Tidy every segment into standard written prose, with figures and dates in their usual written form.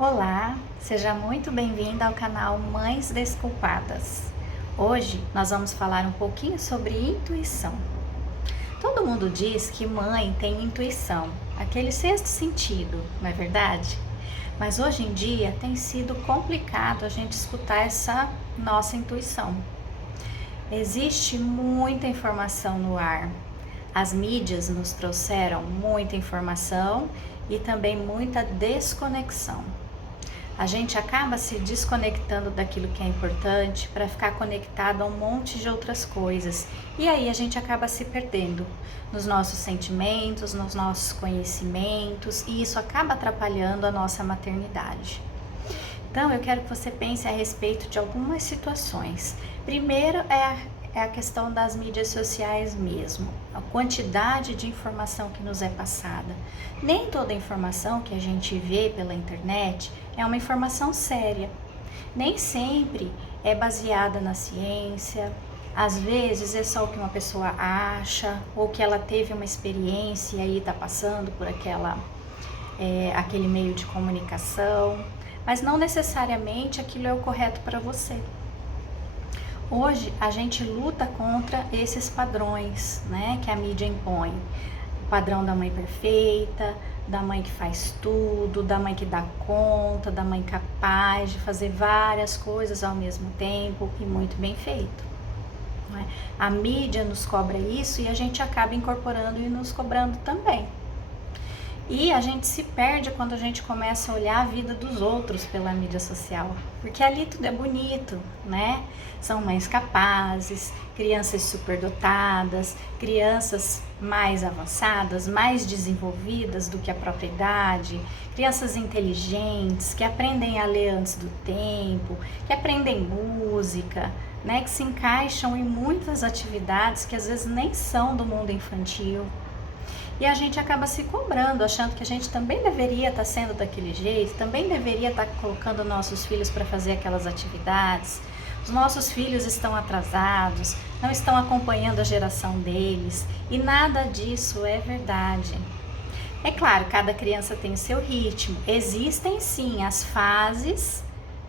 Olá, seja muito bem-vinda ao canal Mães Desculpadas. Hoje nós vamos falar um pouquinho sobre intuição. Todo mundo diz que mãe tem intuição, aquele sexto sentido, não é verdade? Mas hoje em dia tem sido complicado a gente escutar essa nossa intuição. Existe muita informação no ar. As mídias nos trouxeram muita informação e também muita desconexão. A gente acaba se desconectando daquilo que é importante para ficar conectado a um monte de outras coisas. E aí a gente acaba se perdendo nos nossos sentimentos, nos nossos conhecimentos, e isso acaba atrapalhando a nossa maternidade. Então eu quero que você pense a respeito de algumas situações. Primeiro é a questão das mídias sociais mesmo, a quantidade de informação que nos é passada. Nem toda informação que a gente vê pela internet é uma informação séria. Nem sempre é baseada na ciência. Às vezes é só o que uma pessoa acha, ou que ela teve uma experiência e aí está passando por aquele meio de comunicação. Mas não necessariamente aquilo é o correto para você. Hoje a gente luta contra esses padrões, né, que a mídia impõe. O padrão da mãe perfeita, da mãe que faz tudo, da mãe que dá conta, da mãe capaz de fazer várias coisas ao mesmo tempo e muito bem feito, né? A mídia nos cobra isso e a gente acaba incorporando e nos cobrando também. E a gente se perde quando a gente começa a olhar a vida dos outros pela mídia social, porque ali tudo é bonito, né? São mães capazes, crianças superdotadas, crianças mais avançadas, mais desenvolvidas do que a própria idade, crianças inteligentes, que aprendem a ler antes do tempo, que aprendem música, né? Que se encaixam em muitas atividades que às vezes nem são do mundo infantil. E a gente acaba se cobrando, achando que a gente também deveria estar sendo daquele jeito, também deveria estar colocando nossos filhos para fazer aquelas atividades. Os nossos filhos estão atrasados, não estão acompanhando a geração deles, e nada disso é verdade. É claro, cada criança tem o seu ritmo, existem sim as fases,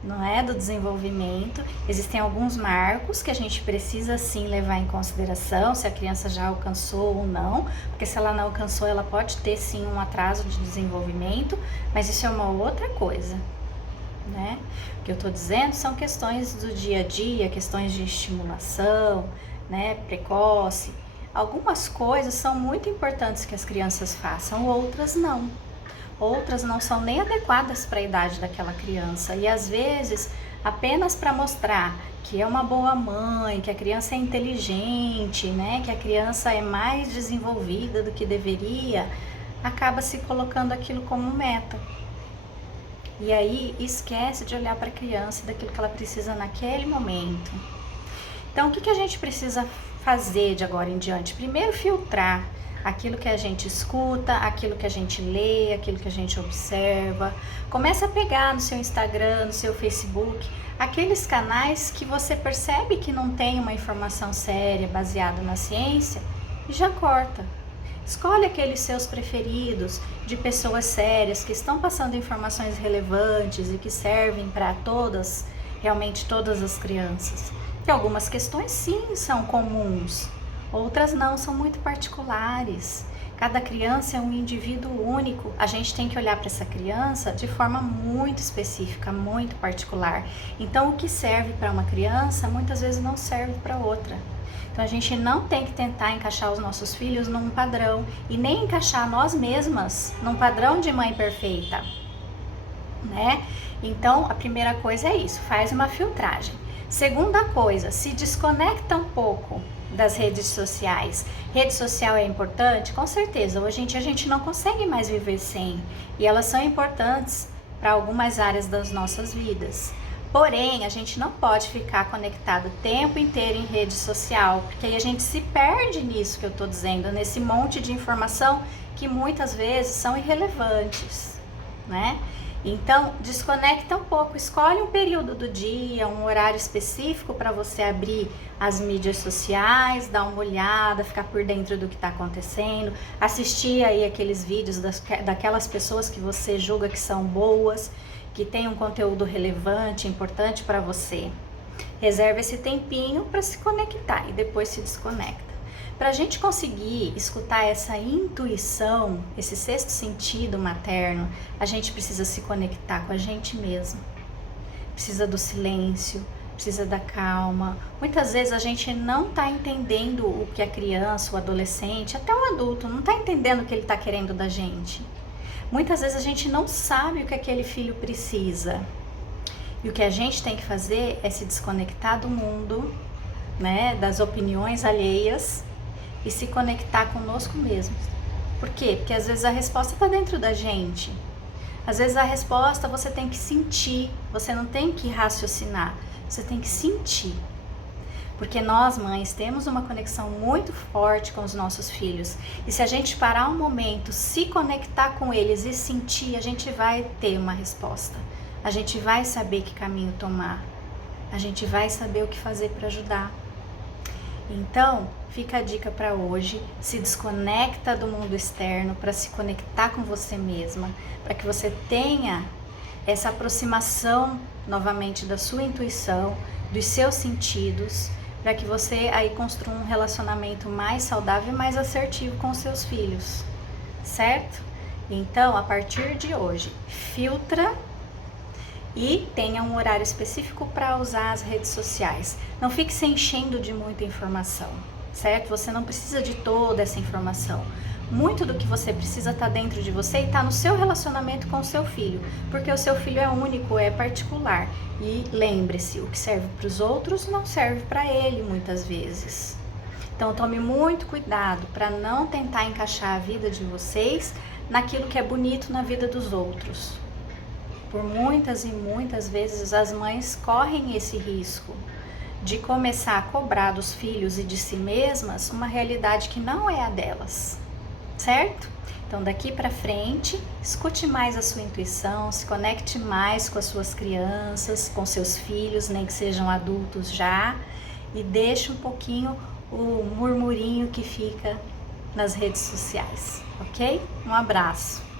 não é, do desenvolvimento, existem alguns marcos que a gente precisa sim levar em consideração, se a criança já alcançou ou não, porque se ela não alcançou, ela pode ter sim um atraso de desenvolvimento, mas isso é uma outra coisa, né? O que eu estou dizendo são questões do dia a dia, questões de estimulação, né, precoce. Algumas coisas são muito importantes que as crianças façam, outras não. Outras não são nem adequadas para a idade daquela criança e às vezes apenas para mostrar que é uma boa mãe, que a criança é inteligente, né, que a criança é mais desenvolvida do que deveria, acaba se colocando aquilo como meta. E aí esquece de olhar para a criança e daquilo que ela precisa naquele momento. Então o que a gente precisa fazer de agora em diante? Primeiro, filtrar aquilo que a gente escuta, aquilo que a gente lê, aquilo que a gente observa. Começa a pegar no seu Instagram, no seu Facebook, aqueles canais que você percebe que não tem uma informação séria, baseada na ciência, e já corta. Escolhe aqueles seus preferidos, de pessoas sérias, que estão passando informações relevantes e que servem para todas, realmente todas as crianças. E algumas questões sim são comuns, outras não, são muito particulares. Cada criança é um indivíduo único. A gente tem que olhar para essa criança de forma muito específica, muito particular. Então, o que serve para uma criança, muitas vezes não serve para outra. Então, a gente não tem que tentar encaixar os nossos filhos num padrão e nem encaixar nós mesmas num padrão de mãe perfeita, né? Então, a primeira coisa é isso, faz uma filtragem. Segunda coisa, se desconecta um pouco das redes sociais. Rede social é importante? Com certeza, hoje em dia a gente não consegue mais viver sem, e elas são importantes para algumas áreas das nossas vidas. Porém, a gente não pode ficar conectado o tempo inteiro em rede social, porque aí a gente se perde nisso que eu estou dizendo, nesse monte de informação que muitas vezes são irrelevantes, né? Então, desconecta um pouco, escolhe um período do dia, um horário específico para você abrir as mídias sociais, dar uma olhada, ficar por dentro do que está acontecendo, assistir aí aqueles vídeos daquelas pessoas que você julga que são boas que tem um conteúdo relevante, importante para você. Reserva esse tempinho para se conectar e depois se desconecta. Para a gente conseguir escutar essa intuição, esse sexto sentido materno, a gente precisa se conectar com a gente mesmo. Precisa do silêncio, precisa da calma. Muitas vezes a gente não está entendendo o que a criança, o adolescente, até o adulto, não está entendendo o que ele está querendo da gente. Muitas vezes a gente não sabe o que aquele filho precisa. E o que a gente tem que fazer é se desconectar do mundo, né, das opiniões alheias e se conectar conosco mesmos. Por quê? Porque às vezes a resposta está dentro da gente. Às vezes a resposta você tem que sentir, você não tem que raciocinar, você tem que sentir. Porque nós, mães, temos uma conexão muito forte com os nossos filhos. E se a gente parar um momento, se conectar com eles e sentir, a gente vai ter uma resposta. A gente vai saber que caminho tomar. A gente vai saber o que fazer para ajudar. Então, fica a dica para hoje, se desconecta do mundo externo para se conectar com você mesma, para que você tenha essa aproximação novamente da sua intuição, dos seus sentidos, para que você aí construa um relacionamento mais saudável e mais assertivo com os seus filhos, certo? Então, a partir de hoje, filtra e tenha um horário específico para usar as redes sociais. Não fique se enchendo de muita informação, certo? Você não precisa de toda essa informação. Muito do que você precisa está dentro de você e está no seu relacionamento com o seu filho, porque o seu filho é único, é particular. E lembre-se, o que serve para os outros não serve para ele muitas vezes. Então tome muito cuidado para não tentar encaixar a vida de vocês naquilo que é bonito na vida dos outros. Por muitas e muitas vezes as mães correm esse risco de começar a cobrar dos filhos e de si mesmas uma realidade que não é a delas, certo? Então daqui para frente, escute mais a sua intuição, se conecte mais com as suas crianças, com seus filhos, nem que sejam adultos já, e deixe um pouquinho o murmurinho que fica nas redes sociais, ok? Um abraço!